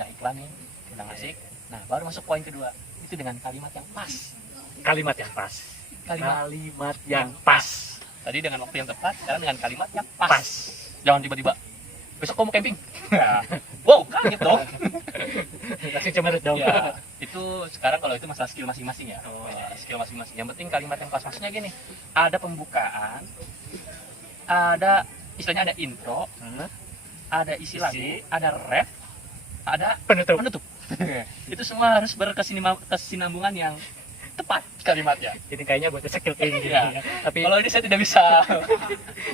udah iklan nih, udah asik. Nah baru masuk poin kedua, itu dengan kalimat yang pas. Kalimat yang pas. Kalimat Kalimat yang pas. tadi dengan waktu yang tepat, sekarang dengan kalimat yang pas. Jangan tiba-tiba besok kamu camping. Wow, kaget dong. Langsung cemberut dong. Ya, itu sekarang kalau itu masalah skill masing-masing ya. Oh. Skill masing-masing. Yang penting kalimat yang pas, maksudnya gini. Ada pembukaan, ada istilahnya ada intro, ada isi lagu, ada ref, ada penutup. Itu semua harus berkesinambungan yang tepat kalimatnya. Ini kayaknya buat skill tinggi. Ya. Tapi Kalau ini saya tidak bisa.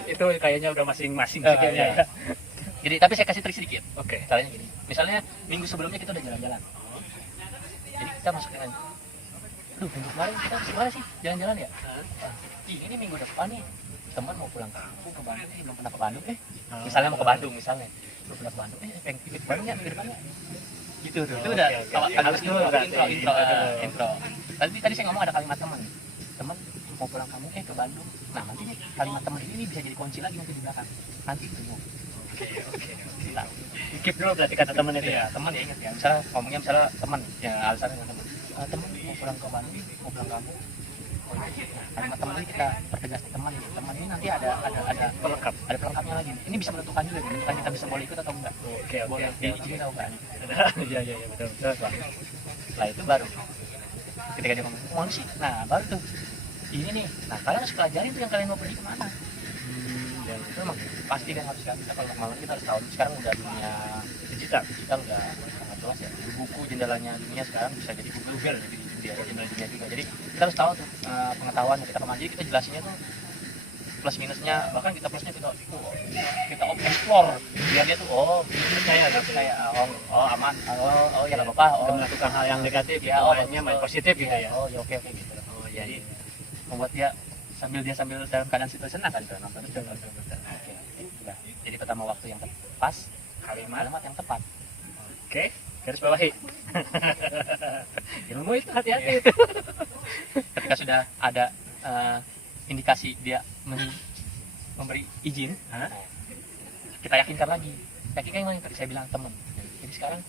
itu kayaknya udah masing-masing Ah, skillnya. iya. Jadi tapi saya kasih trik sedikit. Oke. Caranya gini. Misalnya minggu sebelumnya kita udah jalan-jalan. Jadi kita masuk dengan, aduh minggu kemarin kita gimana sih jalan-jalan ya? Ini nih minggu depan nih teman mau pulang kampung ke Bandung, belum pernah ke Bandung misalnya mau ke Bandung misalnya, belum pernah ke Bandung, pengen pipit Bandung ya minggu depannya. Gitu tuh. Itu udah Harus dulu intro. Tadi saya ngomong ada kalimat teman mau pulang kampung ke Bandung. Nah nanti nih kalimat teman ini bisa jadi kunci lagi nanti di belakang. Nanti bingung. Oke. Nah, Skip dulu berarti kata teman itu ya. iya, teman ya ingat ya. Misalnya ngomongnya misalnya teman, ya alasannya dengan teman. Teman mau pulang ke Bandung, mau pulang kampung. Kalimat teman ini kita pertegas nih, teman ini nanti ada Pelengkap. ada pelengkapnya lagi. Ini bisa menentukan juga, menentukan kita bisa boleh ikut atau enggak. Oke. Boleh diizinin atau enggak. Iya betul. Nah itu baru ketika dia ngomong mana sih, nah baru tuh ini nih, nah kalian harus pelajarin tuh yang kalian mau pergi kemana. Dan itu memang pasti kan harus kan, kita kalau malam kita harus tahu. Sekarang udah dunia digital udah sangat luas ya. Buku jendelanya dunia sekarang bisa jadi Google, jadi jendela dunia juga. Jadi kita harus tahu tuh pengetahuan yang kita kemana. Jadi kita jelasinnya tuh plus minusnya, bahkan kita plusnya kita explore biar dia tuh percaya aman, ya nggak apa-apa, Melakukan hal yang negatif ya, mainnya main positif gitu ya. ya oke gitu. Jadi Membuat dia sambil dalam keadaan situ senang kan itu nonton. Oke. Udah. Jadi pertama waktu yang pas, kalimat yang tepat. oke, garis bawahi. Ilmu itu hati-hati itu. Ketika sudah ada indikasi dia memberi izin, kita yakinkan lagi. Yakinkan yang tadi saya bilang teman. Jadi sekarang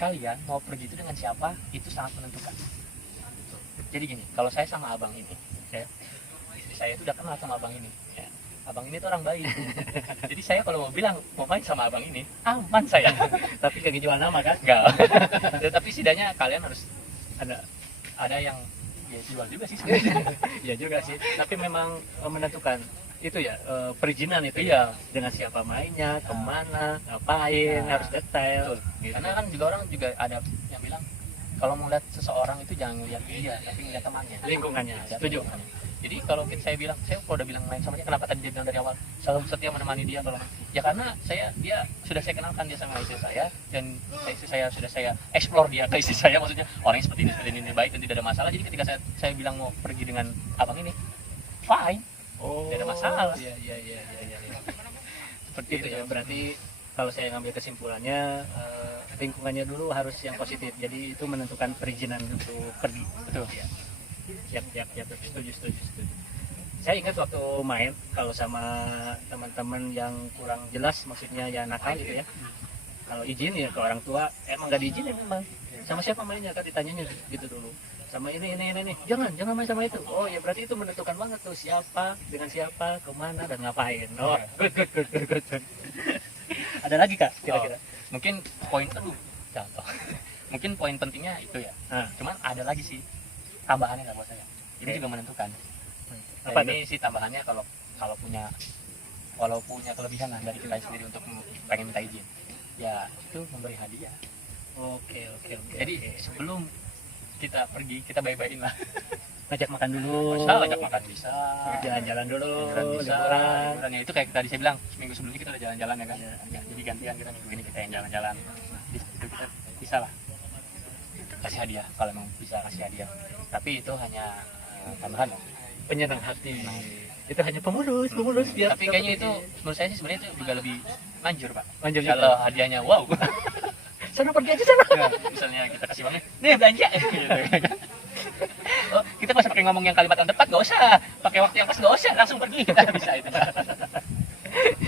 kalian mau pergi itu dengan siapa, itu sangat menentukan. Jadi gini, kalau saya sama abang ini, istri saya itu udah kenal sama abang ini. Ya. Abang ini tuh orang baik. Jadi saya kalau mau bilang mau main sama abang ini, aman saya. Tapi kayak jual nama kan? Enggak. Tapi setidaknya kalian harus ada yang ya jual juga sih sebenarnya. Iya juga sih. Tapi memang menentukan itu ya perizinan itu Iya. dengan siapa mainnya, kemana, ngapain, harus detail. Gitu. Karena kan juga orang juga ada yang bilang kalau mau lihat seseorang itu jangan ngelihat dia, tapi ngelihat temannya, Lingkungannya. Setuju. Jadi kalau saya bilang, saya kalau udah bilang main sama dia, kenapa tadi dia bilang dari awal selalu setia menemani dia kalau ya karena dia sudah saya kenalkan dia sama istri saya, dan istri saya sudah saya explore dia ke istri saya, maksudnya orangnya seperti ini baik dan tidak ada masalah. Jadi ketika saya bilang mau pergi dengan abang ini, fine, tidak ada masalah. Iya. Seperti Itu ya, berarti kalau saya ngambil kesimpulannya lingkungannya dulu harus yang positif. Jadi itu menentukan perizinan untuk pergi. Betul. Ya. Siap. Setuju. Saya ingat waktu main kalau sama teman-teman yang kurang jelas, maksudnya ya nakal gitu ya. Kalau izin ya ke orang tua, emang nggak diizinin memang. Sama siapa mainnya kan ditanyanya gitu dulu. Sama ini. Jangan main sama itu. Oh ya berarti itu menentukan banget tuh siapa, dengan siapa, kemana dan ngapain. Oh, good. Ada lagi Kak kira-kira? Mungkin poin jatuh. Mungkin poin pentingnya itu ya. Cuman ada lagi sih tambahannya nggak buat saya. Ini juga menentukan. Apa ini sih tambahannya kalau punya kelebihan lah dari kita sendiri untuk pengen minta izin. Ya itu memberi hadiah. Oke. Jadi sebelum kita pergi kita baik-baikin lah. Ngajak makan dulu. Bisa ajak makan bisa. Jalan-jalan dulu. Liburan. Ya itu kayak tadi saya bilang seminggu sebelumnya kita udah jalan-jalan ya kan. Ya, jadi gantian kita minggu ini kita yang jalan-jalan. Itu kita bisa lah kasih hadiah kalau memang bisa kasih hadiah. Tapi itu hanya tambahan. Penyenang hati. Itu hanya pemulus biar. Tapi kayaknya itu menurut saya sih sebenarnya itu juga lebih manjur Pak. Manjur kalau hadiahnya wow. Sana pergi aja sana. Nah, misalnya kita kasih uangnya, nih belanja. Oh, kita nggak usah pakai ngomong yang kalimat yang tepat, nggak usah. Pakai waktu yang pas nggak usah, langsung pergi. Kita bisa itu.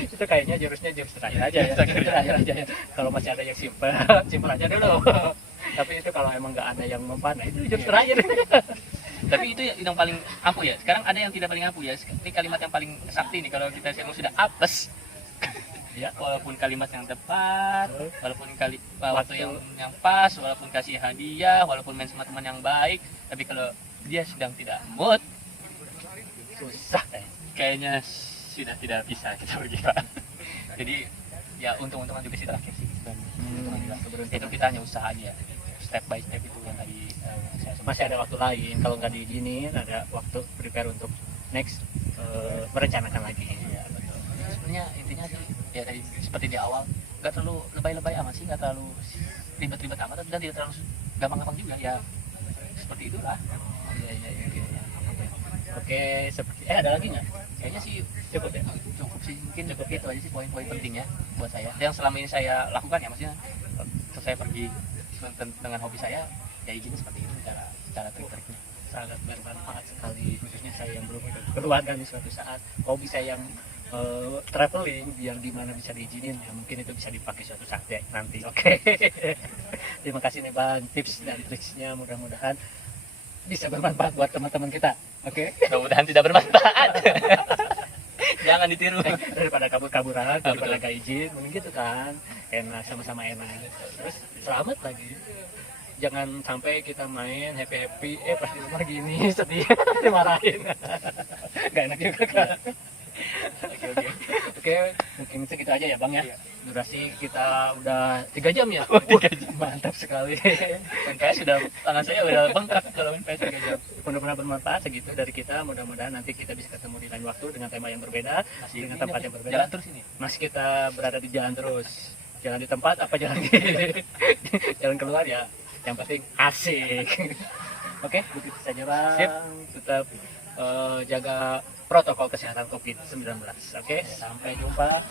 Itu kayaknya jurusnya jurus terakhir aja ya. Terakhir aja ya. Kalau masih ada yang simpel, simpel aja dulu. Tapi itu kalau emang nggak ada yang mempan, nah itu jurus terakhir. Tapi itu yang paling ampuh ya. Sekarang ada yang tidak paling ampuh ya. Ini kalimat yang paling sakti nih kalau kita emang sudah apes. Ya, walaupun kalimat yang tepat, walaupun waktu yang pas, walaupun kasih hadiah, walaupun main sama teman yang baik, tapi kalau dia sedang tidak mood, Susah kayaknya sudah tidak bisa kita pergi Pak. Jadi ya untung-untungan juga sih terakhir sih. Itu kita hanya usaha aja, step by step itu yang tadi saya sebut. Masih ada waktu lain, kalau nggak diizinin ada waktu prepare untuk next merencanakan lagi. Ya, betul. Sebenarnya intinya sih ya tadi seperti di awal, nggak terlalu lebay-lebay amat sih, nggak terlalu ribet-ribet amat dan tidak terlalu gampang-gampang juga ya, seperti itulah. Ya. Oke, seperti ada lagi nggak? Kayaknya sih Cukup ya. cukup sih, mungkin cukup itu aja sih poin-poin pentingnya buat saya yang selama ini saya lakukan ya, maksudnya setelah saya pergi dengan hobi saya ya izin seperti itu cara trik-triknya. Sangat bermanfaat sekali, khususnya saya yang belum berkeluarga di suatu saat. Hobi saya yang traveling, yang dimana bisa diizinin ya, mungkin itu bisa dipakai suatu saat ya nanti. Oke. Terima kasih nih Bang, tips dan triksnya, mudah-mudahan bisa bermanfaat buat teman-teman kita. Oke. Mudah-mudahan tidak bermanfaat. Jangan ditiru. Daripada kabur-kaburan, daripada gak izin, mending gitu kan. Enak, sama-sama enak. Terus selamat lagi. Jangan sampai kita main happy-happy, pas di rumah gini sedih, dimarahin. Gak enak juga kan. Oke, mungkin segitu aja ya Bang ya. Durasi kita udah 3 jam ya. 3 jam. Mantap sekali. Dan kayak sudah tangan saya udah bengkak kalau main PS 3 jam. Benar-benar bermanfaat segitu dari kita. Mudah-mudahan nanti kita bisa ketemu di lain waktu dengan tema yang berbeda, dengan tempat yang berbeda. Jalan terus ini. Masih kita berada di jalan terus. Jalan di tempat apa jalan di jalan keluar ya. Yang penting asik. Oke, begitu saja Bang. Sip. Tetap jaga protokol kesehatan COVID-19. Oke, sampai jumpa.